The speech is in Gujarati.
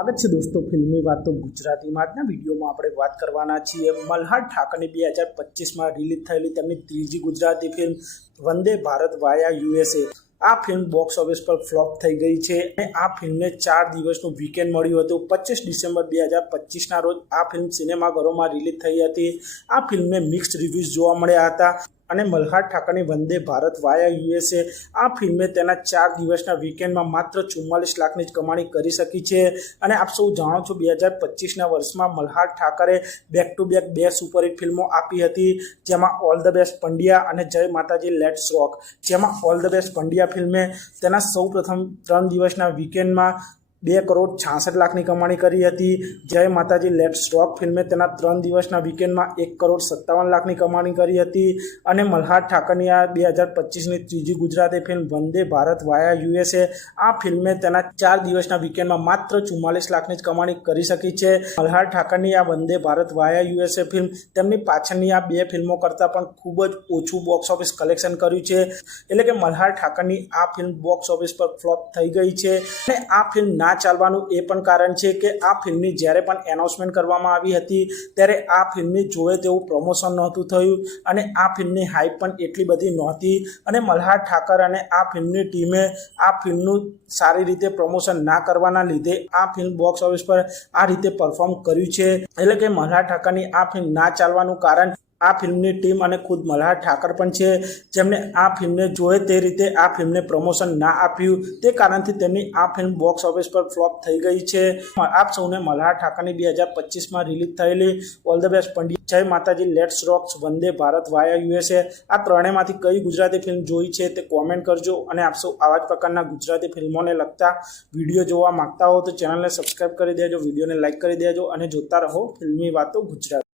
स्वागत है दोस्तों फिल्मी बातों गुजराती में आज वीडियो में આપણે વાત કરવાના છીએ મલ્હાર ઠાકરની 2025 માં રિલીઝ થયેલી તેમની ત્રીજી ગુજરાતી ફિલ્મ વંદે ભારત વાયા યુએસએ। આ ફિલ્મ બોક્સ ઓફિસ પર ફ્લોપ થઈ ગઈ છે અને આ ફિલ્મને 4 દિવસનું વીકેન્ડ મળ્યું હતું। 25 ડિસેમ્બર 2025 ના રોજ આ ફિલ્મ સિનેમાઘરોમાં રિલીઝ થઈ હતી। આ ફિલ્મને મિક્સ્ડ રિવ્યુઝ જોવા મળ્યા હતા અને મલ્હાર ઠાકરની વંદે ભારત વાયા યુએસએ આ ફિલ્મે તેના 4 દિવસના વીકેન્ડમાં માત્ર 44 લાખની જ કમાણી કરી શકી છે। અને આપ સૌ જાણો છો 2025ના વર્ષમાં Malhar Thackeray back to back 2 superhit ફિલ્મો આપી હતી, જેમાં ઓલ ધ બેસ્ટ પંડ્યા અને જય માતાજી લેટ્સ રોક। જેમાં ઓલ ધ બેસ્ટ પંડ્યા ફિલ્મે તેના સૌપ્રથમ 3 દિવસના વીકેન્ડમાં 2 કરોડ 66 લાખની કમાણી કરી હતી। જય માતાજી લેટ્સ રોક ફિલ્મે તેના 3 દિવસના વીકેન્ડમાં 1 કરોડ 57 લાખની કમાણી કરી હતી। અને મલ્હાર ઠાકરની આ 2025ની ત્રીજી ગુજરાતી ફિલ્મ વંદે ભારત વાયા યુએસએ આ ફિલ્મે તેના 4 દિવસના વીકેન્ડમાં માત્ર 44 લાખની જ કમાણી કરી શકી છે। મલ્હાર ઠાકરની આ વંદે ભારત વાયા યુએસએ ફિલ્મ તેમની પાછળની આ 2 ફિલ્મો કરતાં પણ ખૂબ જ ઓછું બોક્સ ઓફિસ કલેક્શન કર્યું છે। એટલે કે મલ્હાર ઠાકરની આ ફિલ્મ બોક્સ ઓફિસ પર ફ્લોપ થઈ ગઈ છે અને આ ફિલ્મ ના ચાલવાનું એ પણ કારણ છે કે આ ફિલ્મની જ્યારે પણ એનાઉન્સમેન્ટ કરવામાં આવી હતી ત્યારે આ ફિલ્મની જોવે તેવું પ્રમોશન નહોતું થયું અને આ ફિલ્મની હાઈપ પણ એટલી બધી નહોતી અને મલ્હાર ઠાકર અને આ ફિલ્મની ટીમે આ ફિલ્મનું સારી રીતે પ્રમોશન ના કરવાના લીધે આ ફિલ્મ બોક્સ ઓફિસ પર આ રીતે પરફોર્મ કર્યું છે। એટલે કે મલ્હાર ઠાકરની આ ફિલ્મ ના ચાલવાનું કારણ આ ફિલ્મની ટીમ અને ખુદ મલ્હાર ઠાકર પણ છે, જેમને આ ફિલ્મને જોએ તે રીતે આ ફિલ્મને પ્રમોશન ના આપ્યું, તે કારણથી તેમની આ ફિલ્મ બોક્સ ઓફિસ પર ફ્લોપ થઈ ગઈ છે। આપ સૌને મલ્હાર ઠાકરની 2025માં રિલીઝ થયેલી ઓલ ધ બેસ્ટ પંડ્યા, જય માતાજી let's rock, Vande Bharat via USA આ ત્રણેયમાંથી કઈ ગુજરાતી ફિલ્મ જોઈ છે તે કોમેન્ટ કરજો। અને આપ સૌ આવા જ પ્રકારના ગુજરાતી ફિલ્મોને લગતા વિડીયો જોવા માંગતા હો તો ચેનલને સબસ્ક્રાઈબ કરી દેજો, વિડીયોને લાઇક કરી દેજો અને જોતા રહો ફિલ્મી વાતો ગુજરાતી।